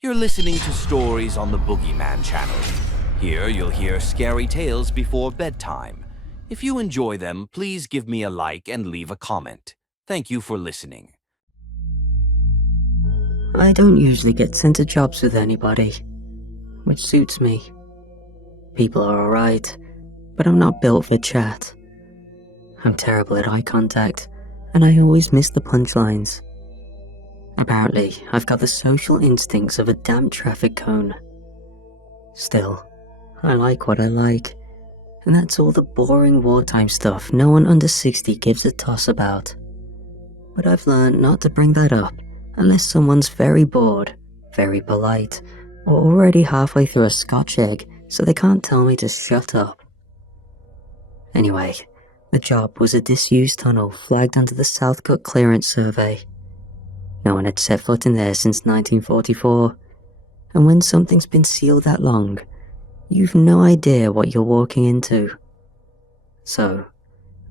You're listening to Stories on the Boogeyman channel. Here you'll hear scary tales before bedtime. If you enjoy them, please give me a like and leave a comment. Thank you for listening. I don't usually get sent to jobs with anybody, which suits me. People are alright, but I'm not built for chat. I'm terrible at eye contact, and I always miss the punchlines. Apparently, I've got the social instincts of a damn traffic cone. Still, I like what I like, and that's all the boring wartime stuff no one under 60 gives a toss about. But I've learned not to bring that up unless someone's very bored, very polite, or already halfway through a Scotch egg so they can't tell me to shut up. Anyway, the job was a disused tunnel flagged under the Southcut Clearance Survey. No one had set foot in there since 1944, and when something's been sealed that long, you've no idea what you're walking into. So,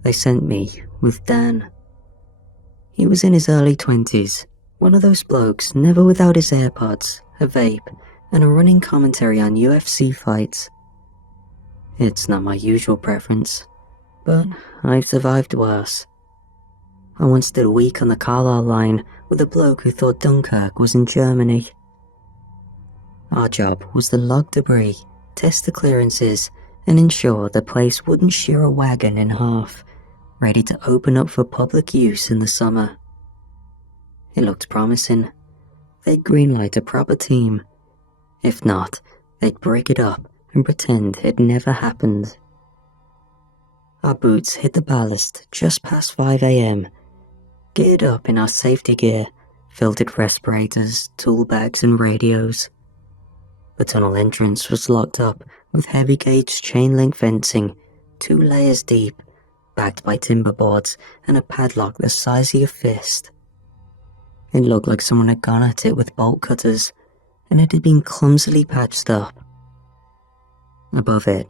they sent me with Dan. He was in his early 20s, one of those blokes never without his AirPods, a vape, and a running commentary on UFC fights. It's not my usual preference, but I've survived worse. I once did a week on the Carlisle line with a bloke who thought Dunkirk was in Germany. Our job was to log debris, test the clearances, and ensure the place wouldn't shear a wagon in half, ready to open up for public use in the summer. It looked promising. They'd greenlight a proper team. If not, they'd break it up and pretend it never happened. Our boots hit the ballast just past 5 AM, geared up in our safety gear, filtered respirators, tool bags and radios. The tunnel entrance was locked up with heavy gauge chain link fencing, 2 layers deep, backed by timber boards and a padlock the size of your fist. It looked like someone had gone at it with bolt cutters, and it had been clumsily patched up. Above it,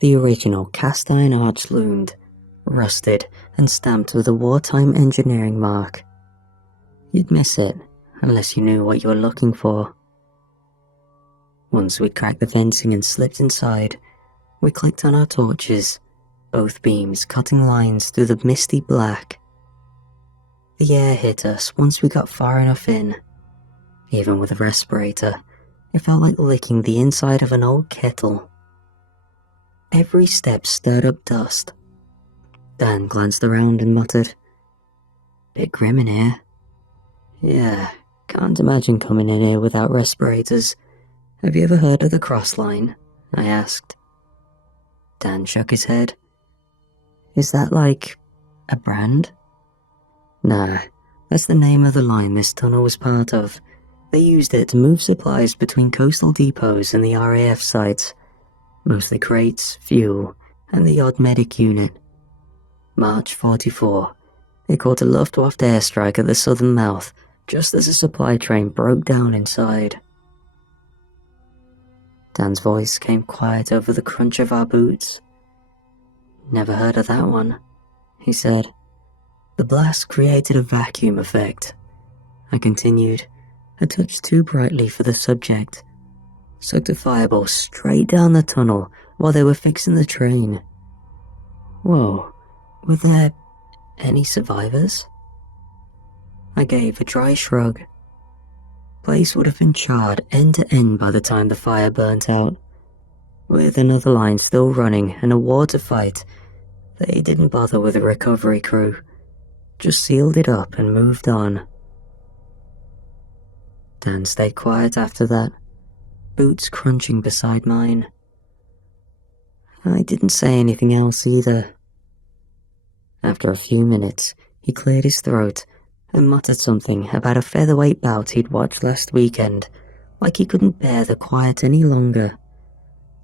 the original cast iron arch loomed, rusted and stamped with a wartime engineering mark. You'd miss it unless you knew what you were looking for. Once we'd cracked the fencing and slipped inside, we clicked on our torches, both beams cutting lines through the misty black. The air hit us once we got far enough in. Even with a respirator, it felt like licking the inside of an old kettle. Every step stirred up dust. Dan glanced around and muttered, "Bit grim in here." "Yeah, can't imagine coming in here without respirators. Have you ever heard of the cross line?" I asked. Dan shook his head. "Is that like a brand?" "Nah, that's the name of the line this tunnel was part of. They used it to move supplies between coastal depots and the RAF sites. Mostly crates, fuel, and the odd medic unit. March 44. They caught a Luftwaffe airstrike at the southern mouth, just as a supply train broke down inside." Dan's voice came quiet over the crunch of our boots. "Never heard of that one," he said. "The blast created a vacuum effect." I continued, a touch too brightly for the subject. Sucked a fireball straight down the tunnel while they were fixing the train. "Whoa, were there any survivors?" I gave a dry shrug. Place would have been charred end to end by the time the fire burnt out. With another line still running and a war to fight, they didn't bother with a recovery crew, just sealed it up and moved on. Dan stayed quiet after that, boots crunching beside mine. I didn't say anything else either. After a few minutes, he cleared his throat and muttered something about a featherweight bout he'd watched last weekend, like he couldn't bear the quiet any longer.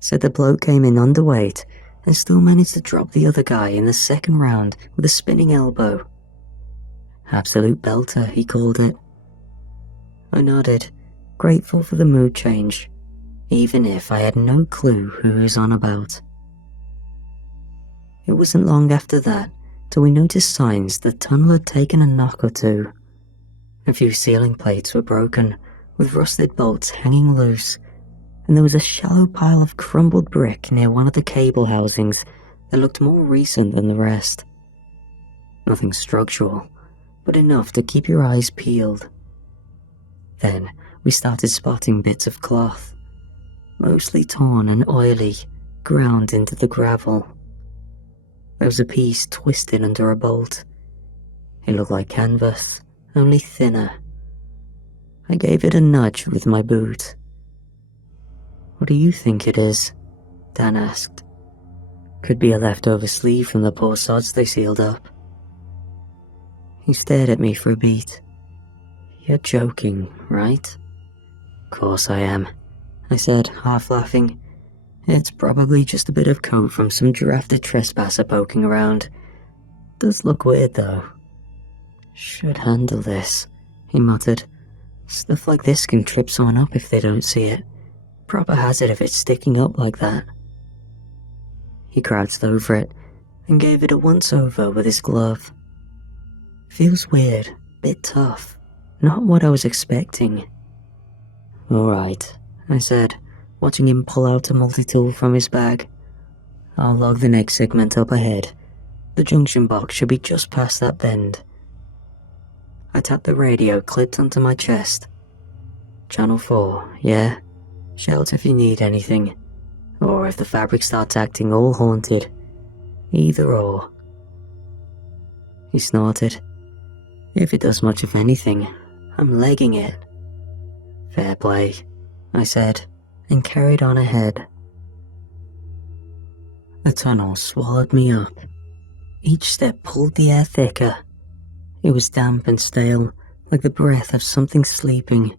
Said the bloke came in underweight and still managed to drop the other guy in the second round with a spinning elbow. Absolute belter, he called it. I nodded, grateful for the mood change, even if I had no clue who he was on about. It wasn't long after that till we noticed signs the tunnel had taken a knock or two. A few ceiling plates were broken, with rusted bolts hanging loose, and there was a shallow pile of crumbled brick near one of the cable housings that looked more recent than the rest. Nothing structural, but enough to keep your eyes peeled. Then we started spotting bits of cloth, mostly torn and oily, ground into the gravel. There was a piece twisted under a bolt. It looked like canvas, only thinner. I gave it a nudge with my boot. "What do you think it is?" Dan asked. "Could be a leftover sleeve from the poor sods they sealed up." He stared at me for a beat. "You're joking, right?" "Course I am," I said, half laughing. "It's probably just a bit of coat from some drafted trespasser poking around. Does look weird though." "Should handle this," he muttered. "Stuff like this can trip someone up if they don't see it. Proper hazard if it's sticking up like that." He crouched over it and gave it a once-over with his glove. "Feels weird, bit tough. Not what I was expecting." "Alright," I said, watching him pull out a multi-tool from his bag. "I'll log the next segment up ahead. The junction box should be just past that bend." I tapped the radio clipped onto my chest. "Channel 4, yeah? Shout if you need anything. Or if the fabric starts acting all haunted. Either or." He snorted. "If it does much of anything, I'm legging it." "Fair play," I said, and carried on ahead. The tunnel swallowed me up. Each step pulled the air thicker. It was damp and stale, like the breath of something sleeping.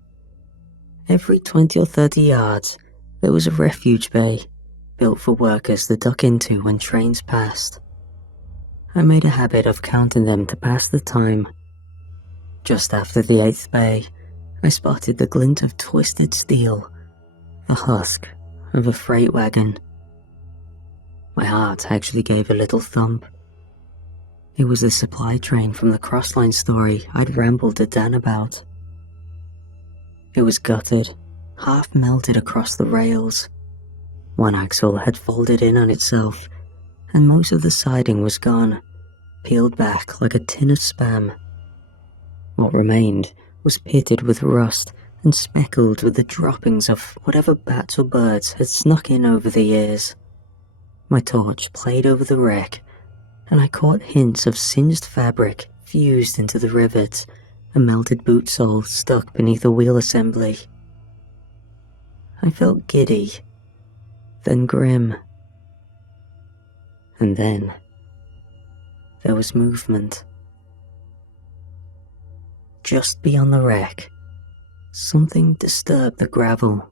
Every 20 or 30 yards, there was a refuge bay, built for workers to duck into when trains passed. I made a habit of counting them to pass the time. Just after the 8th bay, I spotted the glint of twisted steel, the husk of a freight wagon. My heart actually gave a little thump. It was the supply train from the Crossline story I'd rambled to Dan about. It was gutted, half melted across the rails. One axle had folded in on itself, and most of the siding was gone, peeled back like a tin of Spam. What remained was pitted with rust and speckled with the droppings of whatever bats or birds had snuck in over the years. My torch played over the wreck, and I caught hints of singed fabric fused into the rivets, a melted boot sole stuck beneath a wheel assembly. I felt giddy, then grim. And then there was movement. Just beyond the wreck, something disturbed the gravel.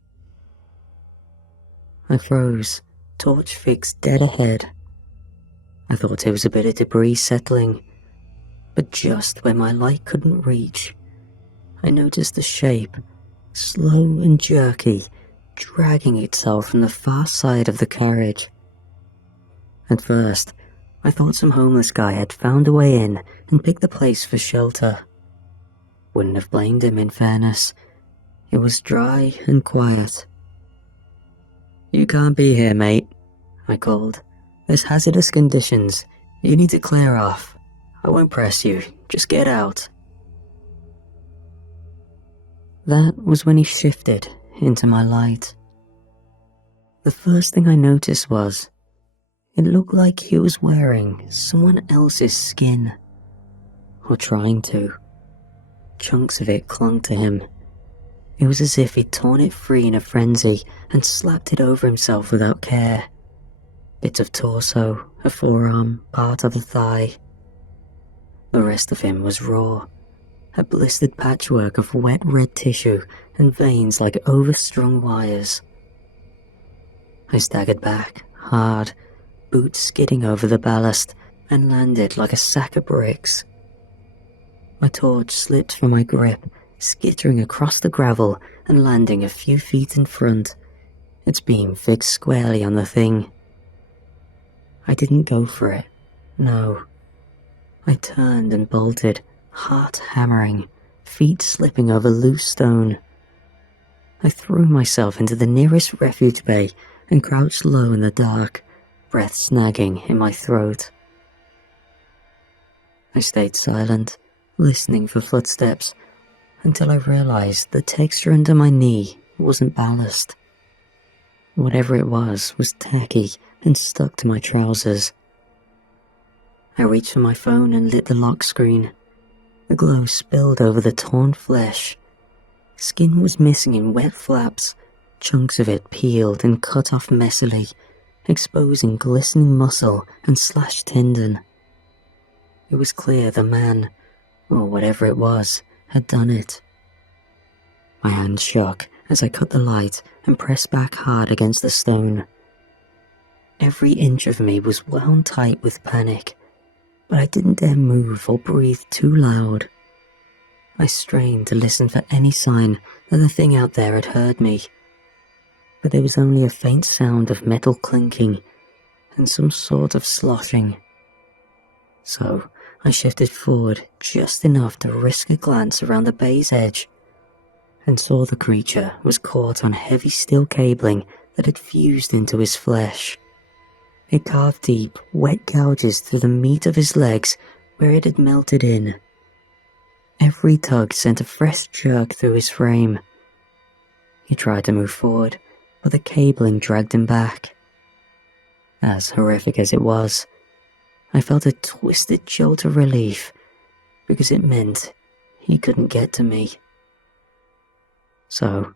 I froze, torch fixed dead ahead. I thought it was a bit of debris settling, but just where my light couldn't reach, I noticed a shape, slow and jerky, dragging itself from the far side of the carriage. At first, I thought some homeless guy had found a way in and picked the place for shelter. Wouldn't have blamed him, in fairness. It was dry and quiet. "You can't be here, mate," I called. "There's hazardous conditions. You need to clear off. I won't press you. Just get out." That was when he shifted into my light. The first thing I noticed was, it looked like he was wearing someone else's skin. Or trying to. Chunks of it clung to him. It was as if he'd torn it free in a frenzy and slapped it over himself without care. Bits of torso, a forearm, part of a thigh. The rest of him was raw, a blistered patchwork of wet red tissue and veins like overstrung wires. I staggered back, hard, boots skidding over the ballast, and landed like a sack of bricks. My torch slipped from my grip, skittering across the gravel and landing a few feet in front, its beam fixed squarely on the thing. I didn't go for it, no. I turned and bolted, heart hammering, feet slipping over loose stone. I threw myself into the nearest refuge bay and crouched low in the dark, breath snagging in my throat. I stayed silent, listening for footsteps, until I realized the texture under my knee wasn't ballast. Whatever it was tacky and stuck to my trousers. I reached for my phone and lit the lock screen. The glow spilled over the torn flesh. Skin was missing in wet flaps, chunks of it peeled and cut off messily, exposing glistening muscle and slashed tendon. It was clear the man, or whatever it was, had done it. My hand shook as I cut the light and pressed back hard against the stone. Every inch of me was wound tight with panic, but I didn't dare move or breathe too loud. I strained to listen for any sign that the thing out there had heard me, but there was only a faint sound of metal clinking and some sort of sloshing. So I shifted forward just enough to risk a glance around the bay's edge, and saw the creature was caught on heavy steel cabling that had fused into his flesh. It carved deep, wet gouges through the meat of his legs where it had melted in. Every tug sent a fresh jerk through his frame. He tried to move forward, but the cabling dragged him back. As horrific as it was, I felt a twisted jolt of relief, because it meant he couldn't get to me. So,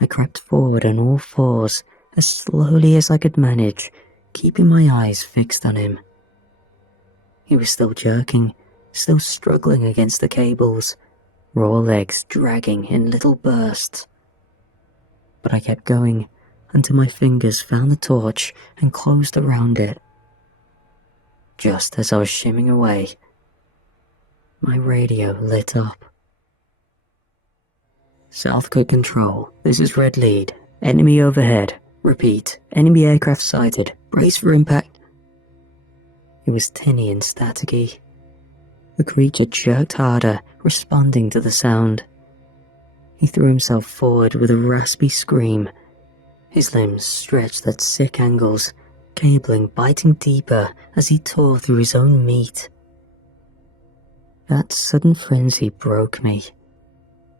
I crept forward on all fours as slowly as I could manage, keeping my eyes fixed on him. He was still jerking, still struggling against the cables, raw legs dragging in little bursts. But I kept going until my fingers found the torch and closed around it. Just as I was shimming away, my radio lit up. Southcote Control, this is Red Lead. Enemy overhead. Repeat, enemy aircraft sighted. Brace for impact. It was tinny and staticky. The creature jerked harder, responding to the sound. He threw himself forward with a raspy scream. His limbs stretched at sick angles, cabling biting deeper as he tore through his own meat. That sudden frenzy broke me.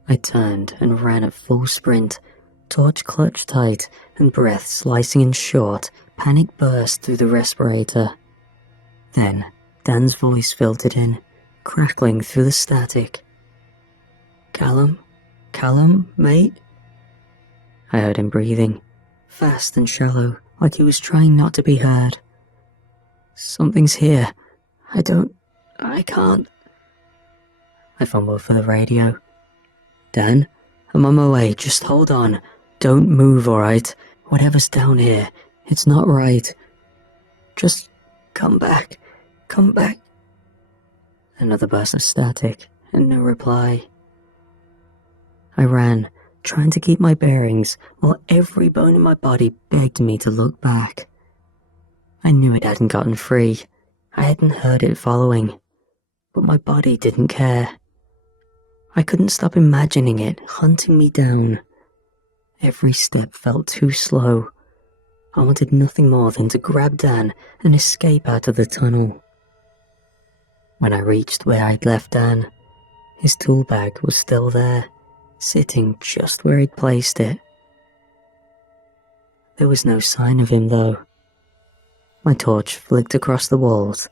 I turned and ran at full sprint, torch clutched tight and breath slicing in short, panic burst through the respirator. Then Dan's voice filtered in, crackling through the static. Callum? Callum, mate? I heard him breathing, fast and shallow, like he was trying not to be heard. Something's here. I can't. I fumbled for the radio. Dan, I'm on my way, just hold on. Don't move, alright? Whatever's down here, it's not right. Just come back. Come back. Another burst of static, and no reply. I ran, trying to keep my bearings, while every bone in my body begged me to look back. I knew it hadn't gotten free. I hadn't heard it following. But my body didn't care. I couldn't stop imagining it hunting me down. Every step felt too slow. I wanted nothing more than to grab Dan and escape out of the tunnel. When I reached where I'd left Dan, his tool bag was still there, sitting just where he'd placed it. There was no sign of him, though. My torch flicked across the walls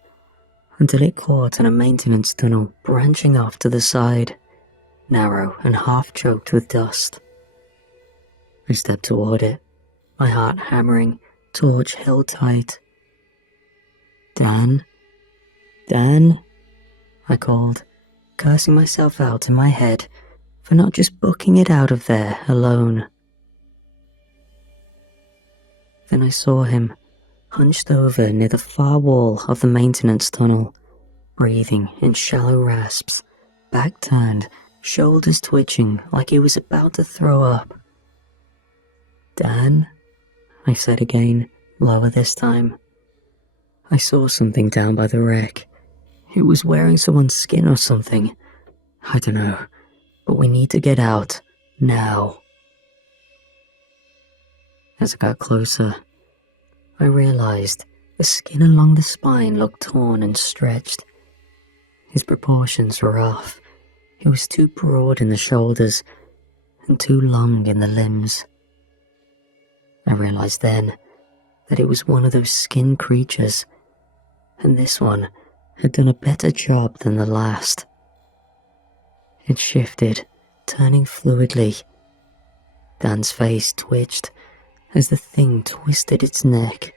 until it caught on a maintenance tunnel branching off to the side, narrow and half-choked with dust. I stepped toward it, my heart hammering, torch held tight. Dan? Dan? I called, cursing myself out in my head for not just booking it out of there alone. Then I saw him, hunched over near the far wall of the maintenance tunnel, breathing in shallow rasps, back turned, shoulders twitching like he was about to throw up. Dan? I said again, lower this time. I saw something down by the wreck. It was wearing someone's skin or something. I don't know, but we need to get out, now. As I got closer, I realized the skin along the spine looked torn and stretched. His proportions were off. It was too broad in the shoulders and too long in the limbs. I realized then that it was one of those skin creatures, and this one had done a better job than the last. It shifted, turning fluidly. Dan's face twitched as the thing twisted its neck.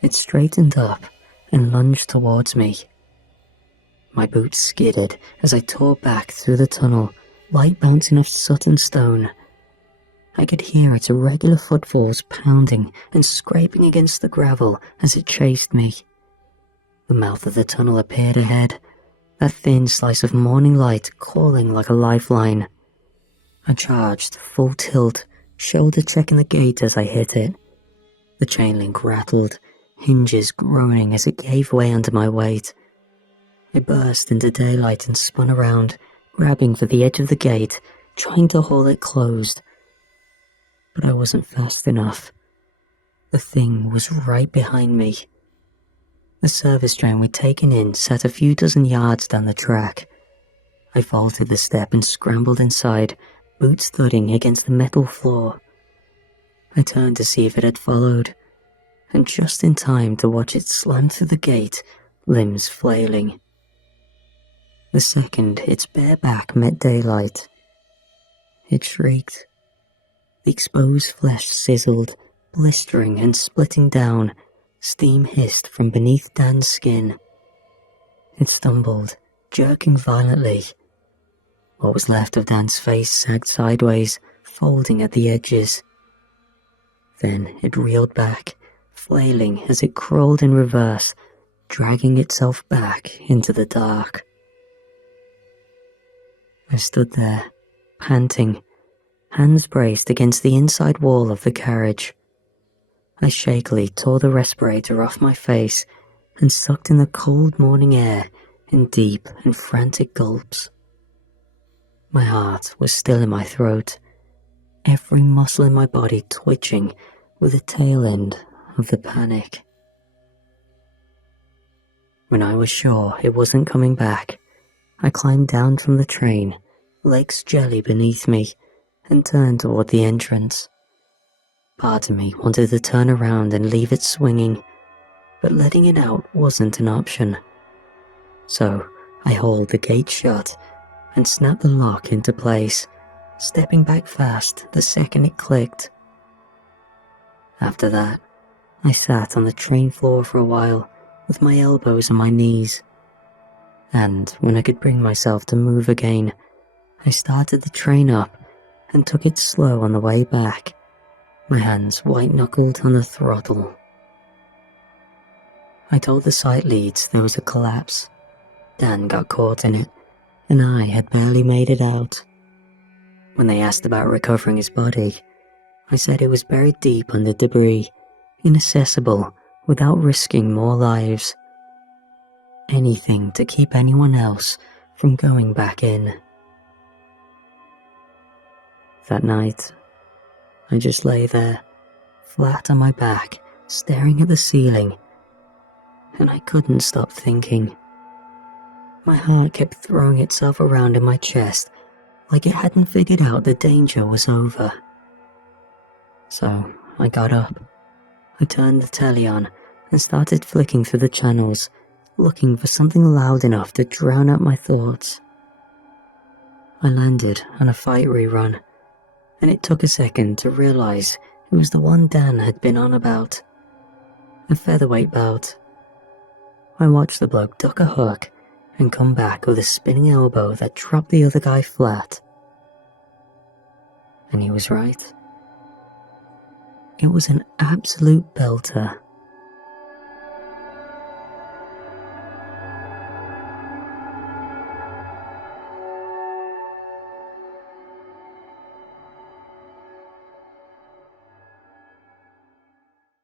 It straightened up and lunged towards me. My boots skidded as I tore back through the tunnel, light bouncing off soot and stone. I could hear its irregular footfalls pounding and scraping against the gravel as it chased me. The mouth of the tunnel appeared ahead, that thin slice of morning light calling like a lifeline. I charged, full tilt, shoulder checking the gate as I hit it. The chain link rattled, hinges groaning as it gave way under my weight. I burst into daylight and spun around, grabbing for the edge of the gate, trying to hold it closed. But I wasn't fast enough. The thing was right behind me. The service train we'd taken in sat a few dozen yards down the track. I vaulted the step and scrambled inside, boots thudding against the metal floor. I turned to see if it had followed, and just in time to watch it slam through the gate, limbs flailing. The second its bare back met daylight, it shrieked. The exposed flesh sizzled, blistering and splitting down. Steam hissed from beneath Dan's skin. It stumbled, jerking violently. What was left of Dan's face sagged sideways, folding at the edges. Then it reeled back, flailing as it crawled in reverse, dragging itself back into the dark. I stood there, panting, hands braced against the inside wall of the carriage. I shakily tore the respirator off my face and sucked in the cold morning air in deep and frantic gulps. My heart was still in my throat, every muscle in my body twitching with the tail end of the panic. When I was sure it wasn't coming back, I climbed down from the train, legs jelly beneath me, and turned toward the entrance. Part of me wanted to turn around and leave it swinging, but letting it out wasn't an option. So I hauled the gate shut and snapped the lock into place, stepping back fast the second it clicked. After that, I sat on the train floor for a while with my elbows on my knees. And when I could bring myself to move again, I started the train up and took it slow on the way back, my hands white-knuckled on the throttle. I told the site leads there was a collapse. Dan got caught in it, and I had barely made it out. When they asked about recovering his body, I said it was buried deep under debris, inaccessible without risking more lives. Anything to keep anyone else from going back in. That night, I just lay there, flat on my back, staring at the ceiling, and I couldn't stop thinking. My heart kept throwing itself around in my chest like it hadn't figured out the danger was over. So I got up. I turned the telly on and started flicking through the channels, looking for something loud enough to drown out my thoughts. I landed on a fight rerun, and it took a second to realize it was the one Dan had been on about. A featherweight bout. I watched the bloke duck a hook and come back with a spinning elbow that dropped the other guy flat. And he was right. It was an absolute belter.